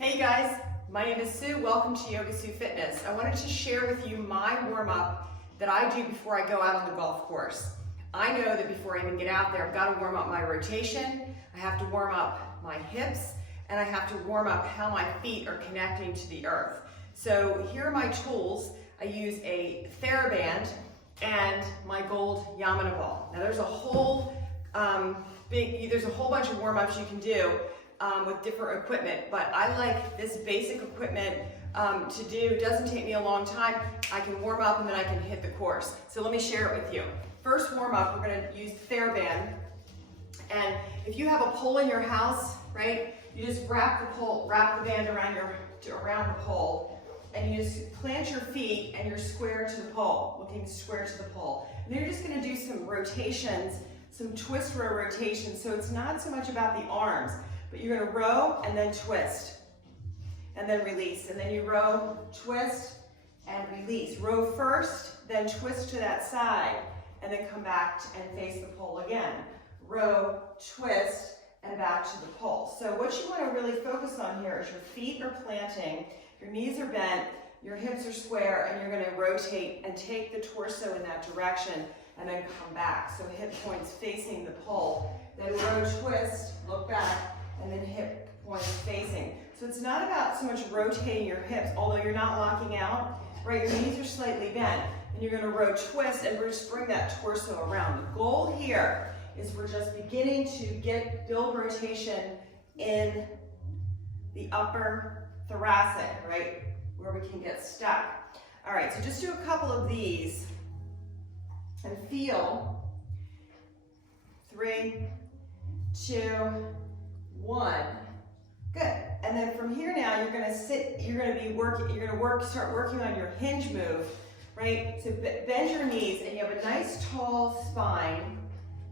Hey guys, my name is Sue. Welcome to Yogasu Fitness. I wanted to share with you my warm-up that I do before I go out on the golf course. I know that before I even get out there, I've got to warm up my rotation, I have to warm up my hips, and I have to warm up how my feet are connecting to the earth. So here are my tools. I use a TheraBand and my gold Yamuna Ball. Now there's a whole bunch of warm-ups you can do with different equipment, but I like this basic equipment to do. It doesn't take me a long time. I can warm up and then I can hit the course. So let me share it with you. First warm up, we're going to use TheraBand, and if you have a pole in your house, right, you just wrap the band around the pole, and you just plant your feet and you're square to the pole, looking square to the pole. And then you're just going to do some rotations, some twist row rotations. So it's not so much about the arms, but you're going to row and then twist, and then release, and then you row, twist, and release. Row first, then twist to that side, and then come back and face the pole again. Row, twist, and back to the pole. So what you want to really focus on here is your feet are planting, your knees are bent, your hips are square, and you're going to rotate and take the torso in that direction, and then come back. So hip points facing the pole. Then row, twist, look back, and then hip points facing. So it's not about so much rotating your hips, although you're not locking out, right? Your knees are slightly bent, and you're going to row, twist, and just bring that torso around. The goal here is we're just beginning to build rotation in the upper thoracic, right, where we can get stuck. All right, so just do a couple of these and feel 3, 2, 1. Good. And then from here now, you're going to sit, start working on your hinge move, right? So bend your knees, and you have a nice tall spine.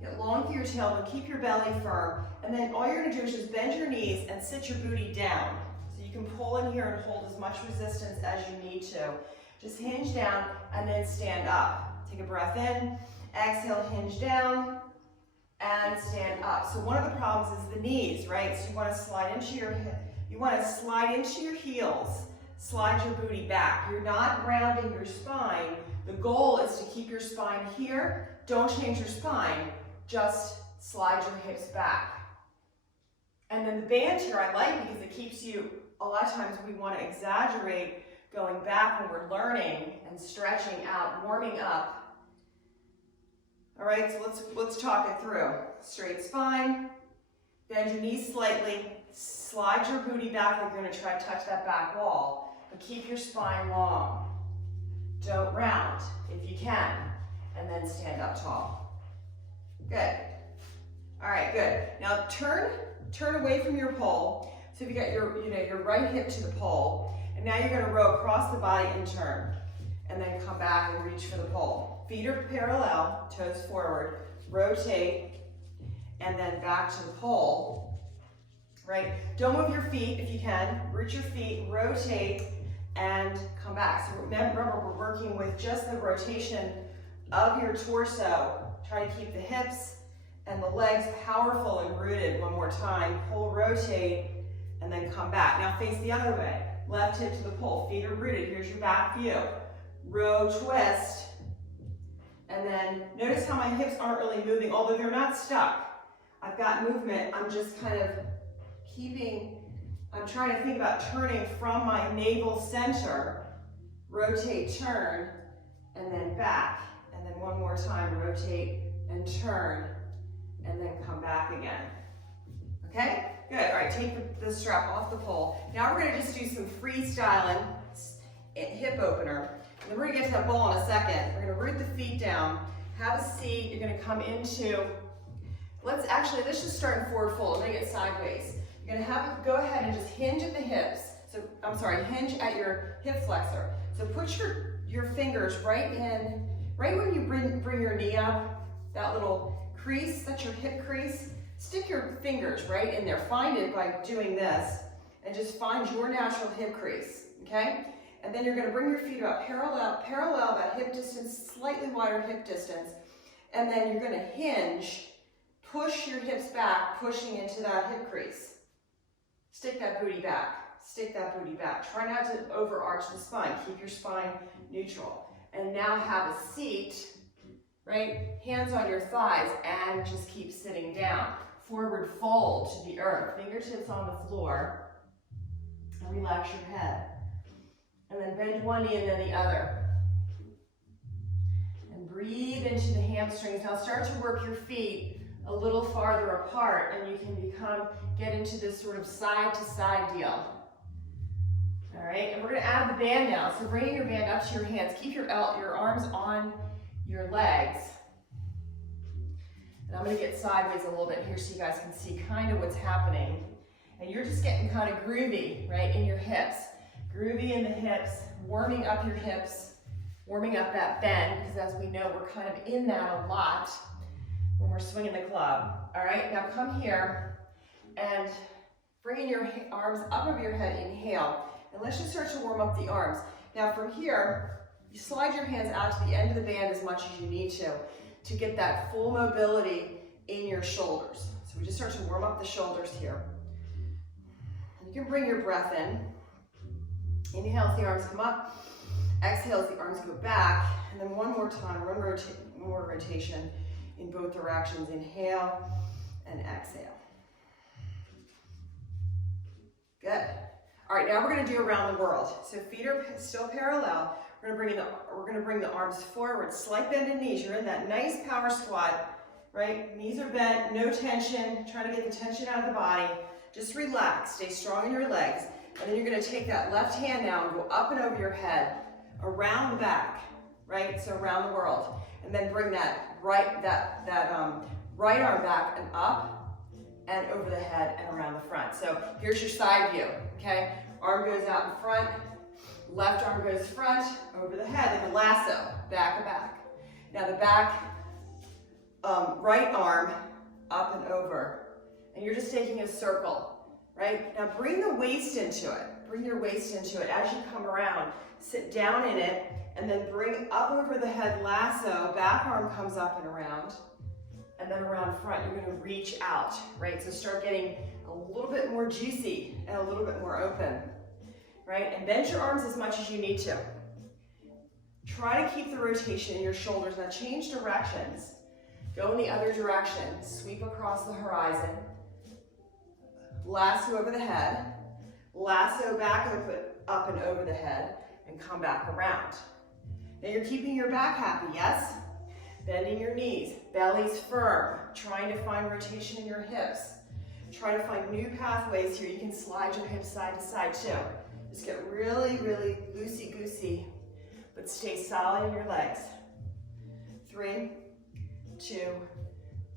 Get long through your tailbone, keep your belly firm, and then all you're going to do is just bend your knees and sit your booty down. So you can pull in here and hold as much resistance as you need to. Just hinge down and then stand up. Take a breath in, exhale, hinge down, and stand up. So one of the problems is the knees, right? So you want to slide into your heels, slide your booty back. You're not rounding your spine. The goal is to keep your spine here. Don't change your spine. Just slide your hips back. And then the band here I like because it keeps you, a lot of times we want to exaggerate going back when we're learning and stretching out, warming up. All right, so let's talk it through. Straight spine, bend your knees slightly, slide your booty back like you're going to try to touch that back wall, but keep your spine long. Don't round if you can, and then stand up tall. Good. All right, good. Now turn away from your pole. So if you got your right hip to the pole, and now you're going to row across the body and turn, and then come back and reach for the pole. Feet are parallel, toes forward, rotate, and then back to the pole, right? Don't move your feet if you can. Root your feet, rotate, and come back. So remember, we're working with just the rotation of your torso. Try to keep the hips and the legs powerful and rooted. One more time. Pull, rotate, and then come back. Now face the other way. Left hip to the pole. Feet are rooted. Here's your back view. Row, twist, and then notice how my hips aren't really moving, although they're not stuck. I've got movement. I'm just kind of I'm trying to think about turning from my navel center. Rotate, turn, and then back. And then one more time, rotate and turn, and then come back again. Okay? Good. All right, take the strap off the pole. Now we're going to just do some freestyling hip opener. And then we're going to get to that ball in a second. We're going to root the feet down, have a seat. You're going to come into, let's just start in forward fold. Make it sideways. You're going to go ahead and just hinge at the hips. So, hinge at your hip flexor. So put your fingers right when you bring your knee up, that little crease, that's your hip crease. Stick your fingers right in there. Find it by doing this, and just find your natural hip crease, okay? And then you're going to bring your feet up parallel that hip distance, slightly wider hip distance. And then you're going to hinge, push your hips back, pushing into that hip crease. Stick that booty back. stick that booty back. Try not to overarch the spine. Keep your spine neutral. And now have a seat, right? Hands on your thighs and just keep sitting down. Forward fold to the earth. Fingertips on the floor. And relax your head. And then bend one knee and then the other. And breathe into the hamstrings. Now start to work your feet a little farther apart, and you can get into this sort of side to side deal. All right, and we're gonna add the band now. So bringing your band up to your hands, keep your arms on your legs. And I'm gonna get sideways a little bit here so you guys can see kind of what's happening. And you're just getting kind of groovy, right, in your hips. Groovy in the hips, warming up your hips, warming up that bend, because as we know, we're kind of in that a lot when we're swinging the club. All right, now come here and bringing your arms up over your head, inhale. And let's just start to warm up the arms. Now from here, you slide your hands out to the end of the band as much as you need to get that full mobility in your shoulders. So we just start to warm up the shoulders here. You can bring your breath in. Inhale as the arms come up. Exhale as the arms go back. And then one more time, one more rotation in both directions. Inhale and exhale. Good. All right, now we're going to do around the world. So feet are still parallel. We're going to bring the arms forward. Slight bend in knees. You're in that nice power squat, right? Knees are bent, no tension. Trying to get the tension out of the body. Just relax. Stay strong in your legs. And then you're going to take that left hand now and go up and over your head, around the back, right? So around the world. And then bring that right arm back and up and over the head and around the front. So here's your side view, okay? Arm goes out in front, left arm goes front, over the head, like a lasso, back and back. Now the back, right arm up and over. And you're just taking a circle, right? Now bring the waist into it. Bring your waist into it as you come around. Sit down in it, and then bring up over the head lasso, back arm comes up and around, and then around front, you're gonna reach out, right? So start getting a little bit more juicy and a little bit more open, right? And bend your arms as much as you need to. Try to keep the rotation in your shoulders. Now change directions. Go in the other direction. Sweep across the horizon. Lasso over the head. Lasso back up and over the head, and come back around. Now you're keeping your back happy, yes? Bending your knees, belly's firm, trying to find rotation in your hips. Try to find new pathways here. You can slide your hips side to side too. Just get really, really loosey-goosey, but stay solid in your legs. 3, 2,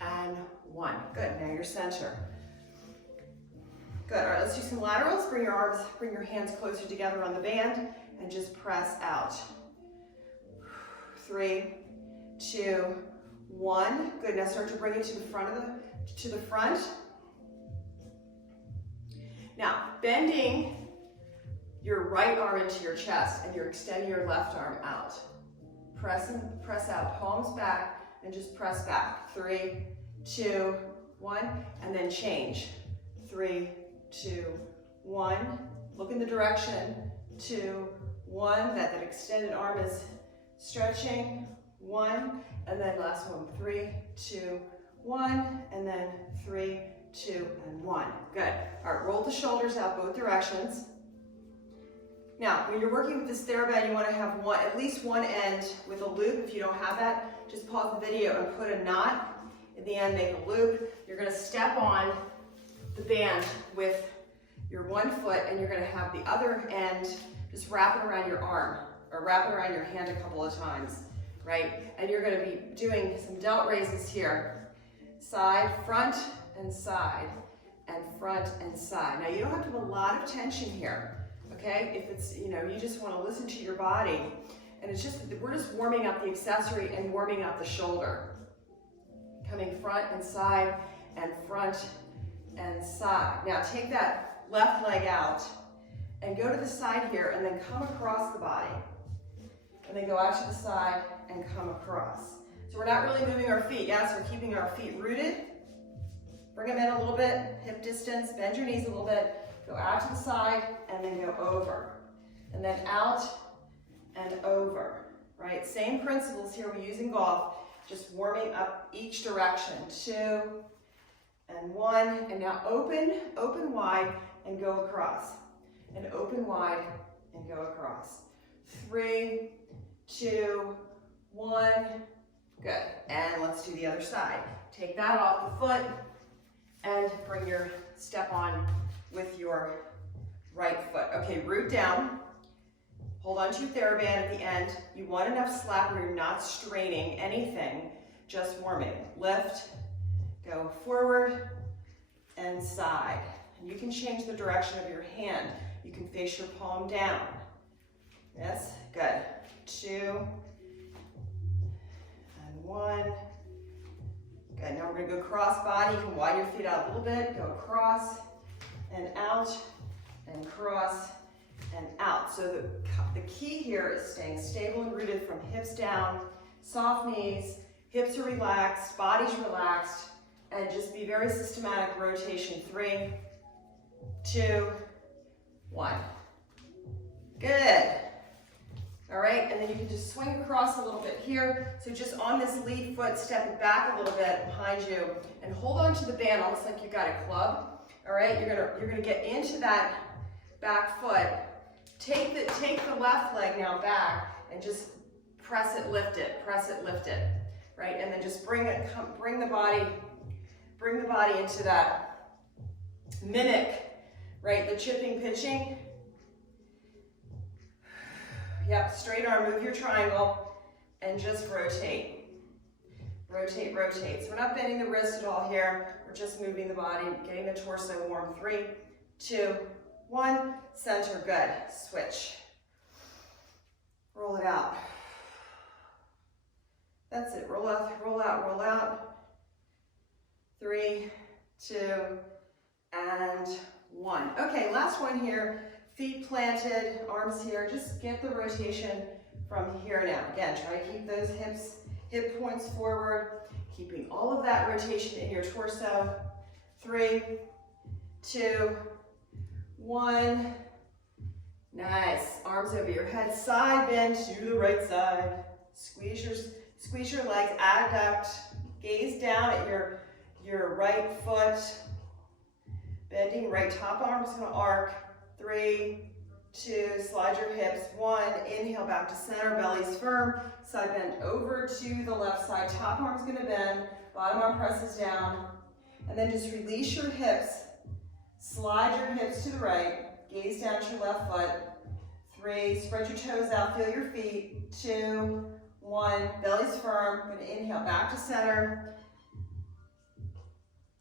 and 1. Good, now your center. Good, all right, let's do some laterals. Bring your hands closer together on the band and just press out. 3, 2, 1. Good, now start to bring it to the front. Now, bending your right arm into your chest and you're extending your left arm out. Press out, palms back, and just press back. 3, 2, 1, and then change. 3, 2, 1. Look in the direction. 2, 1. That extended arm is stretching. 1, and then last one. 3, 2, 1, and then 3, 2, and 1. Good. All right, roll the shoulders out both directions. Now, when you're working with this TheraBand, you want to have at least one end with a loop. If you don't have that, just pause the video and put a knot in the end, make a loop. You're going to step on the band with your one foot, and you're going to have the other end just wrap it around your arm or wrap it around your hand a couple of times, right? And you're going to be doing some delt raises here. Side, front, and side, and front and side. Now, you don't have to have a lot of tension here, okay? If it's, you just want to listen to your body, and we're just warming up the accessory and warming up the shoulder. Coming front and side, and front and side. Now, take that left leg out, and go to the side here, and then come across the body. And then go out to the side, and come across. So we're not really moving our feet. Yes, we're keeping our feet rooted. Bring them in a little bit, hip distance, bend your knees a little bit, Go out to the side and then go over. And then out and over, right? Same principles here we use in golf, just warming up each direction. 2 and 1, and now open wide and go across. And open wide and go across. 3, 2, 1, good. And let's do the other side. Take that off the foot and bring your step on with your right foot. Okay, root down. Hold on to your TheraBand at the end. You want enough slack where you're not straining anything, just warming. Lift, go forward and side. And you can change the direction of your hand. You can face your palm down. Yes, good. 2 and 1. Good, now we're gonna go cross body. You can widen your feet out a little bit. Go across and out and cross and out. So the key here is staying stable and rooted from hips down, soft knees, hips are relaxed, body's relaxed, and just be very systematic rotation. 3, 2, 1. Good. All right, and then you can just swing across a little bit here. So just on this lead foot, step it back a little bit behind you and hold on to the band almost like you've got a club. All right, you're gonna get into that back foot. Take the left leg now back and just press it, lift it, right? And then just bring the body into that mimic, right? The chipping, pitching. Yep, straight arm, move your triangle, and just rotate. Rotate, rotate. So we're not bending the wrist at all here. We're just moving the body, getting the torso warm. 3, 2, 1, center, good. Switch. Roll it out. That's it, roll out, roll out, roll out. 3, 2, and 1. Okay, last one here. Feet planted, arms here. Just get the rotation from here now. Again, try to keep those hip points forward, keeping all of that rotation in your torso. 3, 2, 1. Nice. Arms over your head, side bend to the right side. Squeeze your legs, adduct. Gaze down at your right foot. Bending right, top arm's gonna arc. 3, 2, slide your hips. 1, inhale back to center, belly's firm. Side bend over to the left side. Top arm's gonna bend, bottom arm presses down. And then just release your hips. Slide your hips to the right. Gaze down to your left foot. 3, spread your toes out, feel your feet. 2, 1, belly's firm. Gonna inhale back to center.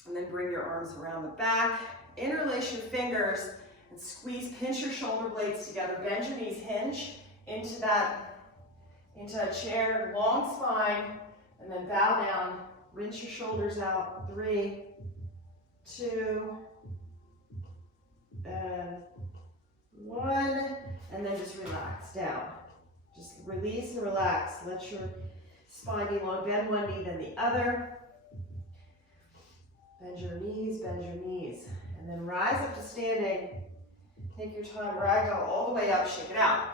And then bring your arms around the back. Interlace your fingers. And squeeze, pinch your shoulder blades together. Bend your knees, hinge into a chair, long spine, and then bow down. Rinse your shoulders out. 3, 2, and 1. And then just relax down. Just release and relax. Let your spine be long. Bend one knee, then the other. Bend your knees, and then rise up to standing. Take your time, ragdoll all the way up, shake it out.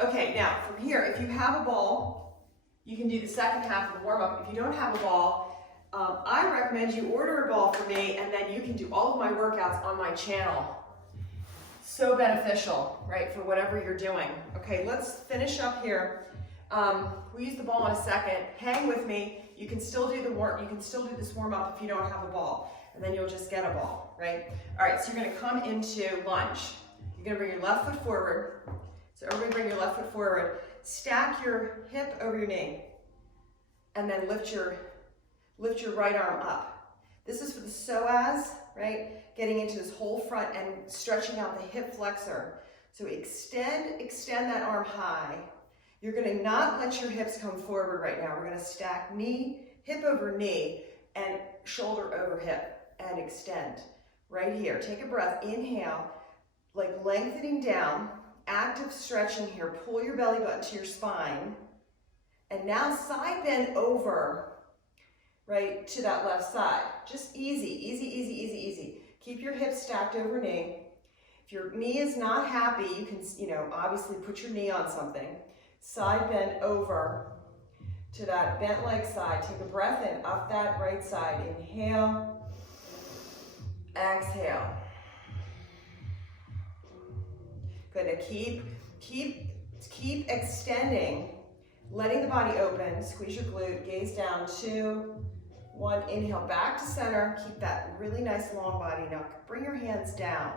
Okay, now from here, if you have a ball, you can do the second half of the warm-up. If you don't have a ball, I recommend you order a ball for me, and then you can do all of my workouts on my channel. So beneficial, right, for whatever you're doing. Okay, let's finish up here. We'll use the ball in a second. Hang with me. You can still do this warm-up if you don't have a ball, and then you'll just get a ball, right? All right, so you're gonna come into lunge. You're gonna bring your left foot forward. So everybody bring your left foot forward. Stack your hip over your knee. And then lift your right arm up. This is for the psoas, right? Getting into this whole front and stretching out the hip flexor. So extend that arm high. You're gonna not let your hips come forward right now. We're gonna stack hip over knee, and shoulder over hip, and extend. Right here, take a breath, inhale. Like lengthening down, active stretching here. Pull your belly button to your spine. And now side bend over, right, to that left side. Just easy, easy, easy, easy, easy. Keep your hips stacked over knee. If your knee is not happy, you can, obviously put your knee on something. Side bend over to that bent leg side. Take a breath in, up that right side. Inhale, exhale. Good, now keep extending, letting the body open. Squeeze your glute, gaze down, 2, 1, inhale, back to center. Keep that really nice long body. Now bring your hands down.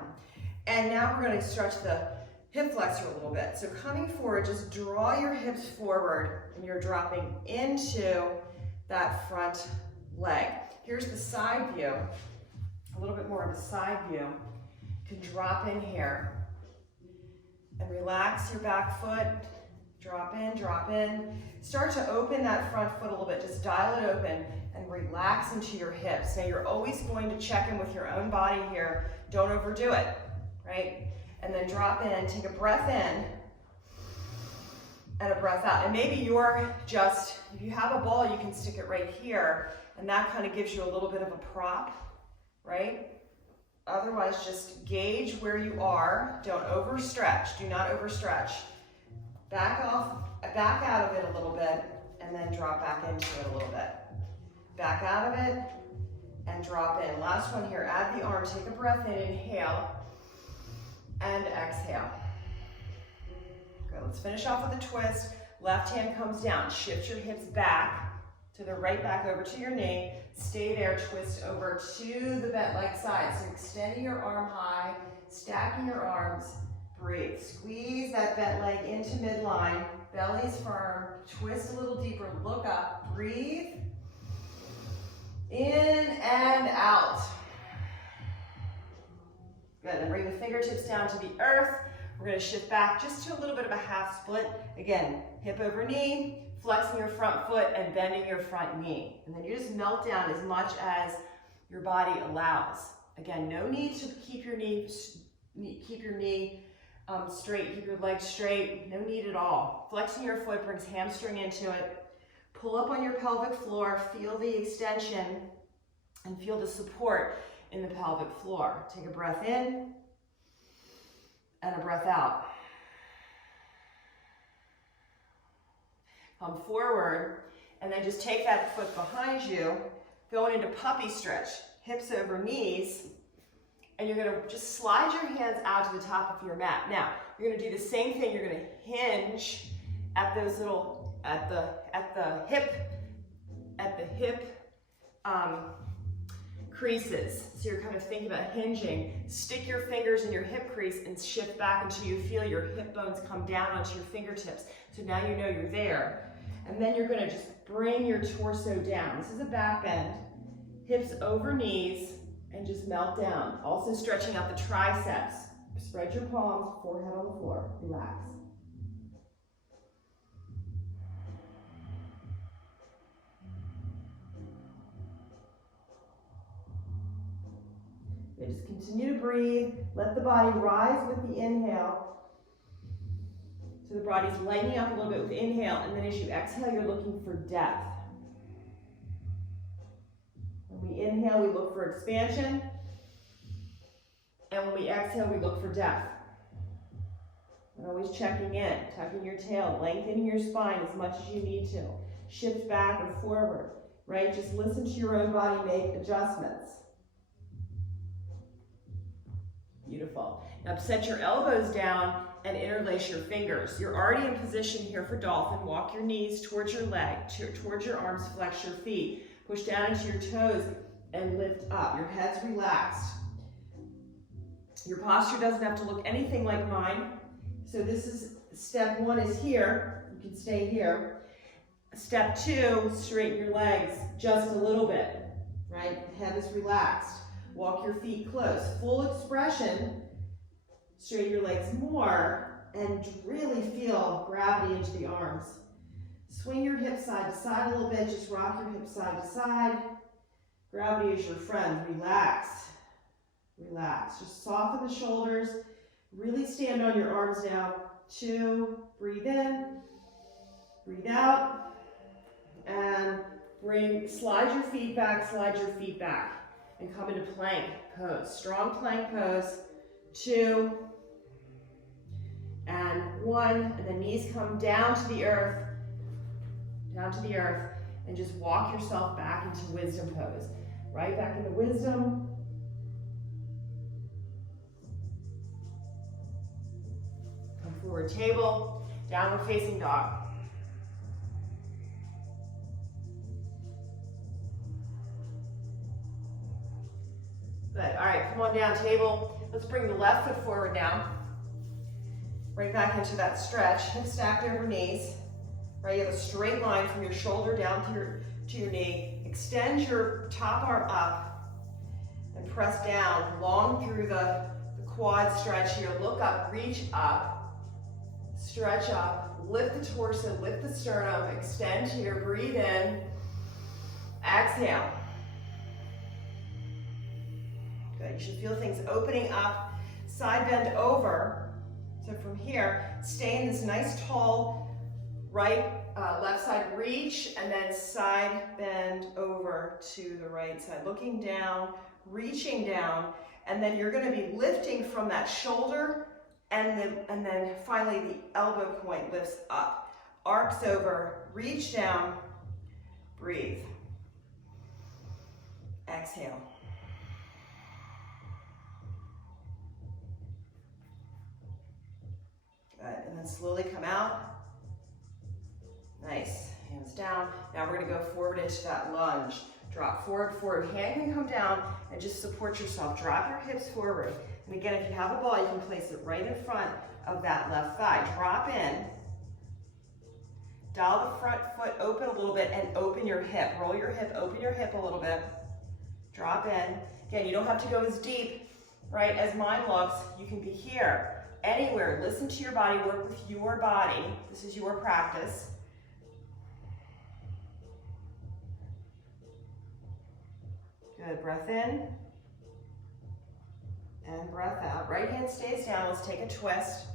And now we're gonna stretch the hip flexor a little bit. So coming forward, just draw your hips forward and you're dropping into that front leg. Here's the side view, a little bit more of a side view. You can drop in here and relax your back foot. Drop in. Start to open that front foot a little bit. Just dial it open and relax into your hips. Now you're always going to check in with your own body here. Don't overdo it, right? And then drop in, take a breath in, and a breath out. And maybe you're just, if you have a ball, you can stick it right here, and that kind of gives you a little bit of a prop, right? Otherwise, just gauge where you are. Don't overstretch, do not overstretch. Back out of it a little bit, and then drop back into it a little bit. Back out of it, and drop in. Last one here, add the arm, take a breath in, inhale, and exhale. Good, let's finish off with a twist. Left hand comes down, shift your hips back to the right, back over to your knee. Stay there, twist over to the bent leg side. So extending your arm high, stacking your arms, breathe. Squeeze that bent leg into midline, belly's firm, twist a little deeper, look up, breathe. In and out. Good, and bring the fingertips down to the earth. We're gonna shift back just to a little bit of a half split. Again, hip over knee, flexing your front foot and bending your front knee. And then you just melt down as much as your body allows. Again, no need to keep your knee straight, keep your legs straight, no need at all. Flexing your foot brings hamstring into it. Pull up on your pelvic floor, feel the extension, and feel the support in the pelvic floor. Take a breath in, and a breath out. Come forward, and then just take that foot behind you, going into puppy stretch, hips over knees, and you're gonna just slide your hands out to the top of your mat. Now, you're gonna do the same thing. You're gonna hinge at those little, at the hip creases. So you're kind of thinking about hinging. Stick your fingers in your hip crease and shift back until you feel your hip bones come down onto your fingertips. So now you know you're there. And then you're gonna just bring your torso down. This is a back bend. Hips over knees and just melt down. Also stretching out the triceps. Spread your palms, forehead on the floor. Relax. Okay, just continue to breathe. Let the body rise with the inhale. So the body's lightening up a little bit with the inhale, and then as you exhale, you're looking for depth. When we inhale, we look for expansion. And when we exhale, we look for depth. And always checking in, tucking your tail, lengthening your spine as much as you need to. Shift back or forward, right? Just listen to your own body make adjustments. Beautiful. Now set your elbows down and interlace your fingers. You're already in position here for dolphin. Walk your knees towards your leg, towards your arms, flex your feet. Push down into your toes and lift up. Your head's relaxed. Your posture doesn't have to look anything like mine. So this is, step one is here. You can stay here. Step two, straighten your legs just a little bit, right? Head is relaxed. Walk your feet close. Full expression. Straighten your legs more and really feel gravity into the arms. Swing your hips side to side a little bit. Just rock your hips side to side. Gravity is your friend. Relax. Relax. Just soften the shoulders. Really stand on your arms now. 2, breathe in, breathe out, and slide your feet back, and come into plank pose. Strong plank pose. 2, and 1, and the knees come down to the earth, and just walk yourself back into wisdom pose. Right back into wisdom. Come forward table, downward facing dog. Good, all right, come on down table. Let's bring the left foot forward now. Right back into that stretch, hips stacked over knees. Right, you have a straight line from your shoulder down to your knee. Extend your top arm up and press down, long through the quad stretch here. Look up, reach up, stretch up, lift the torso, lift the sternum, extend here, breathe in, exhale. Good, you should feel things opening up, side bend over. So from here, stay in this nice tall right, left side reach, and then side bend over to the right side. Looking down, reaching down, and then you're gonna be lifting from that shoulder, and then finally the elbow point lifts up. Arcs over, reach down, breathe. Exhale. Good, and then slowly come out. Nice, hands down. Now we're gonna go forward into that lunge. Drop forward, hand can come down and just support yourself. Drop your hips forward. And again, if you have a ball, you can place it right in front of that left thigh. Drop in. Dial the front foot open a little bit and open your hip. Roll your hip, open your hip a little bit. Drop in. Again, you don't have to go as deep, right, as mine looks. You can be here, anywhere. Listen to your body, work with your body. This is your practice. Good, breath in and breath out. Right hand stays down, let's take a twist.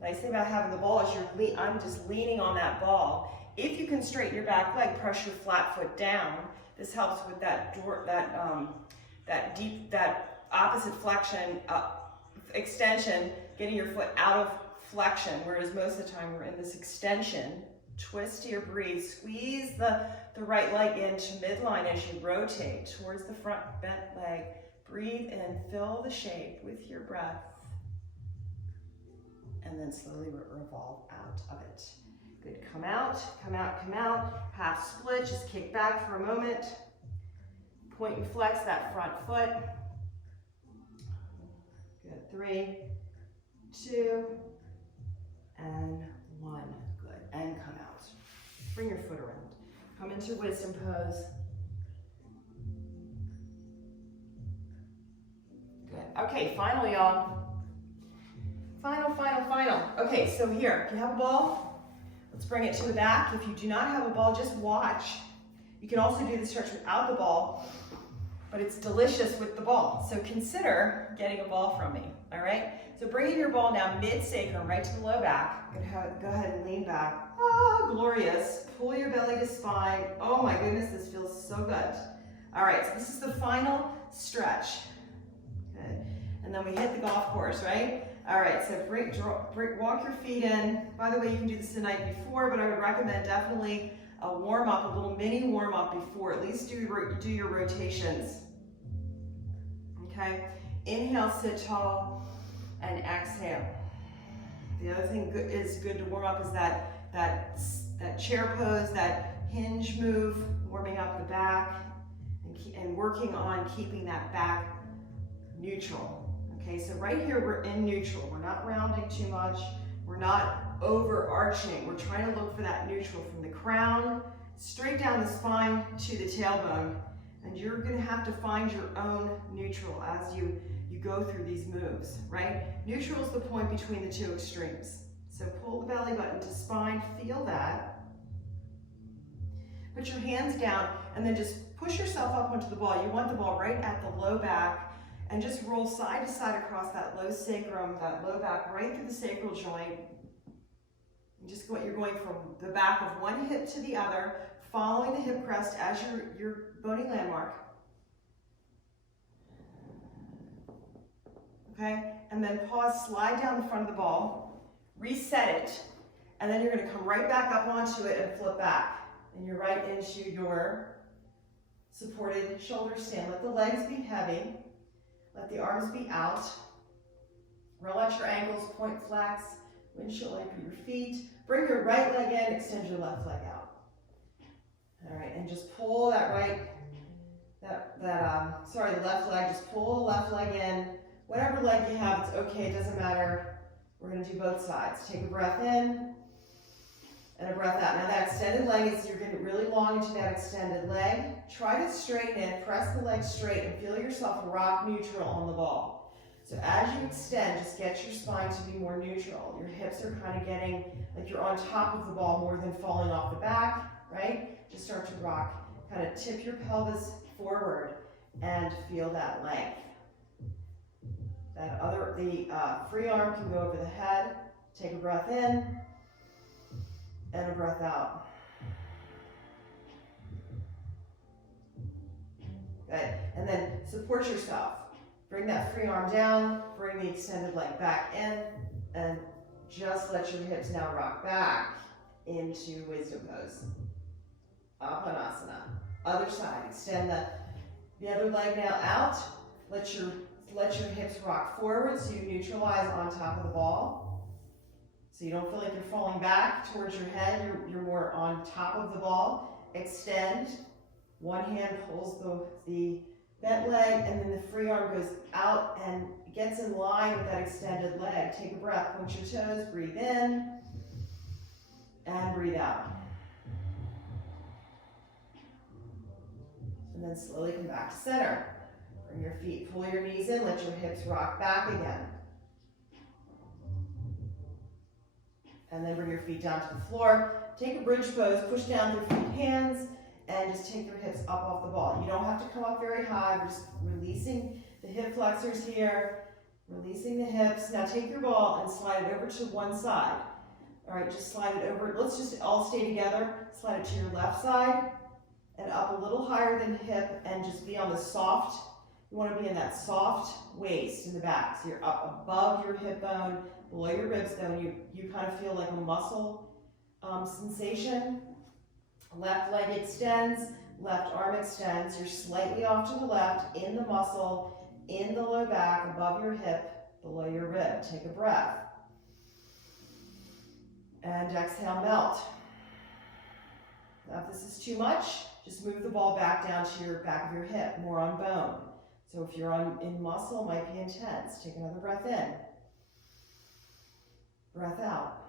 Nice thing about having the ball is I'm just leaning on that ball. If you can straighten your back leg, press your flat foot down. This helps with that opposite flexion, extension, getting your foot out of flexion, whereas most of the time we're in this extension. Twist to your breathe, squeeze the right leg into midline as you rotate towards the front bent leg. Breathe in, fill the shape with your breath, and then slowly revolve out of it. Good, come out, come out, come out. Half split, just kick back for a moment. Point and flex that front foot. Good, 3, 2, and 1. Good, and come out. Bring your foot around. Come into wisdom pose. Good. Okay, final, y'all. Final. Okay, so here, if you have a ball, let's bring it to the back. If you do not have a ball, just watch. You can also do the stretch without the ball, but it's delicious with the ball. So consider getting a ball from me, all right? So bringing your ball now mid-sacrum, right to the low back. Go ahead and lean back. Ah, glorious. Pull your belly to spine. Oh my goodness, this feels so good. All right, so this is the final stretch. Good. And then we hit the golf course, right? All right, so walk your feet in. By the way, you can do this the night before, but I would recommend definitely a warm-up, a little mini warm-up before. At least do your rotations. Okay? Inhale, sit tall, and exhale. The other thing is good to warm up is that chair pose, that hinge move, warming up the back, and working on keeping that back neutral. Okay, so right here we're in neutral. We're not rounding too much. We're not overarching. We're trying to look for that neutral from the crown, straight down the spine to the tailbone. And you're gonna have to find your own neutral as you go through these moves, right? Neutral is the point between the two extremes. So pull the belly button to spine, feel that. Put your hands down and then just push yourself up onto the ball. You want the ball right at the low back and just roll side to side across that low sacrum, that low back, right through the sacral joint. You're going from the back of one hip to the other, following the hip crest as your bony landmark. okay? And then pause, slide down the front of the ball, reset it, and then you're gonna come right back up onto it and flip back. And you're right into your supported shoulder stand. Let the legs be heavy, let the arms be out. Roll out your ankles, point flex, windshield wiper your feet. Bring your right leg in, extend your left leg out. All right, and just pull that the left leg, just pull the left leg in. Whatever leg you have, it's okay, it doesn't matter. We're gonna do both sides. Take a breath in and a breath out. Now that extended leg is, you're getting really long into that extended leg. Try to straighten it, press the leg straight and feel yourself rock neutral on the ball. So as you extend, just get your spine to be more neutral. Your hips are kind of getting, like you're on top of the ball more than falling off the back, right? Just start to rock. Kind of tip your pelvis forward and feel that length. The free arm can go over the head. Take a breath in and a breath out. Good. And then support yourself. Bring that free arm down, bring the extended leg back in, and just let your hips now rock back into wisdom pose. Apanasana. Other side. Extend the other leg now out. Let your hips rock forward so you neutralize on top of the ball. So you don't feel like you're falling back towards your head. You're more on top of the ball. Extend. One hand pulls the bent leg, and then the free arm goes out and gets in line with that extended leg. Take a breath, point your toes, breathe in, and breathe out. And then slowly come back to center. Bring your feet, pull your knees in, let your hips rock back again. And then bring your feet down to the floor. Take a bridge pose, push down your feet, hands, and just take your hips up off the ball. You don't have to come up very high. We're just releasing the hip flexors here, releasing the hips. Now take your ball and slide it over to one side. All right, just slide it over. Let's just all stay together. Slide it to your left side and up a little higher than hip, and just be on the soft. You want to be in that soft waist in the back. So you're up above your hip bone, below your ribs bone. You kind of feel like a muscle sensation. Left leg extends, left arm extends. You're slightly off to the left, in the muscle, in the low back, above your hip, below your rib. Take a breath. And exhale, melt. Now if this is too much, just move the ball back down to your back of your hip, more on bone. So if you're in muscle, it might be intense. Take another breath in. Breath out.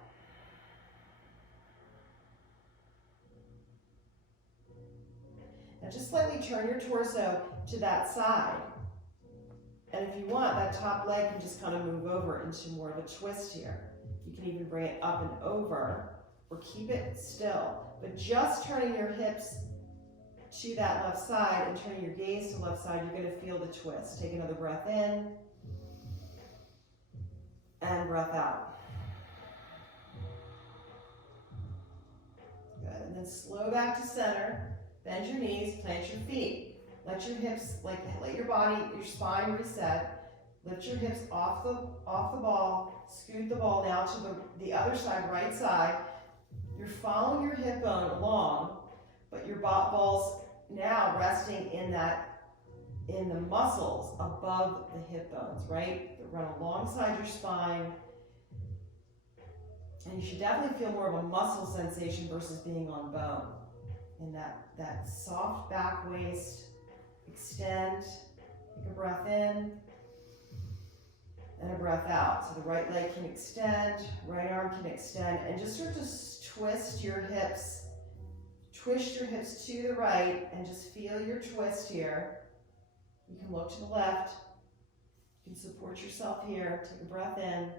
Now just slightly turn your torso to that side. And if you want, that top leg can just kind of move over into more of a twist here. You can even bring it up and over, or keep it still. But just turning your hips to that left side and turning your gaze to left side, you're going to feel the twist. Take another breath in and breath out. Good. And then slow back to center. Bend your knees, plant your feet. Let your hips, let your body, your spine reset. Lift your hips off the ball. Scoot the ball now to the other side, right side. You're following your hip bone along, but your ball's now resting in the muscles above the hip bones, right? That run alongside your spine. And you should definitely feel more of a muscle sensation versus being on bone. In that soft back waist. Extend, take a breath in, and a breath out. So the right leg can extend, right arm can extend, and just start to twist your hips. Twist your hips to the right, and just feel your twist here. You can look to the left. You can support yourself here. Take a breath in,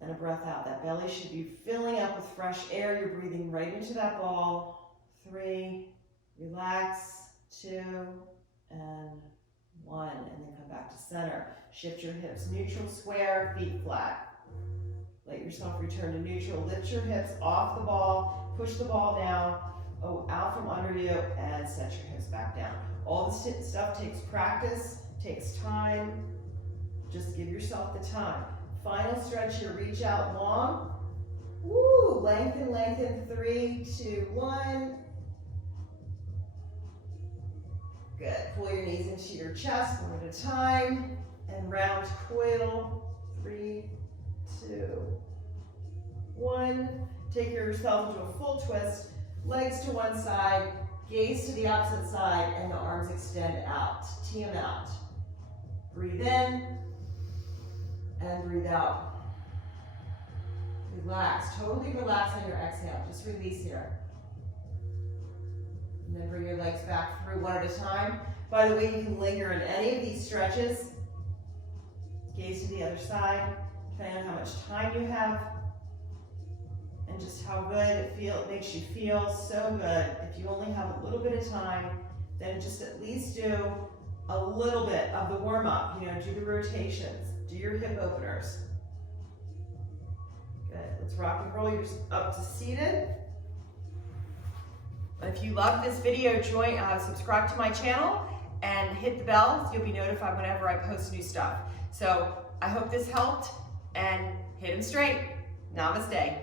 and a breath out. That belly should be filling up with fresh air. You're breathing right into that ball. 3, relax, 2, and 1, and then come back to center. Shift your hips neutral, square, feet flat. Let yourself return to neutral. Lift your hips off the ball, push the ball down, out from under you, and set your hips back down. All this stuff takes practice, Takes time. Just give yourself the time. Final stretch here, reach out long. Woo, lengthen, lengthen, 3, 2, 1. Good, pull your knees into your chest one at a time. And round coil, 3, 2, 1. Take yourself into a full twist, legs to one side, gaze to the opposite side, and the arms extend out. Tee them out. Breathe in, and breathe out. Relax, totally relax on your exhale. Just release here. And then bring your legs back through one at a time. By the way, you can linger in any of these stretches. Gaze to the other side, depending on how much time you have. And just how good it makes you feel so good. If you only have a little bit of time, then just at least do a little bit of the warm-up. You know, do the rotations, do your hip openers. Good, let's rock and roll. You're up to seated. If you love this video, subscribe to my channel and hit the bell so you'll be notified whenever I post new stuff. So I hope this helped, and hit them straight. Namaste.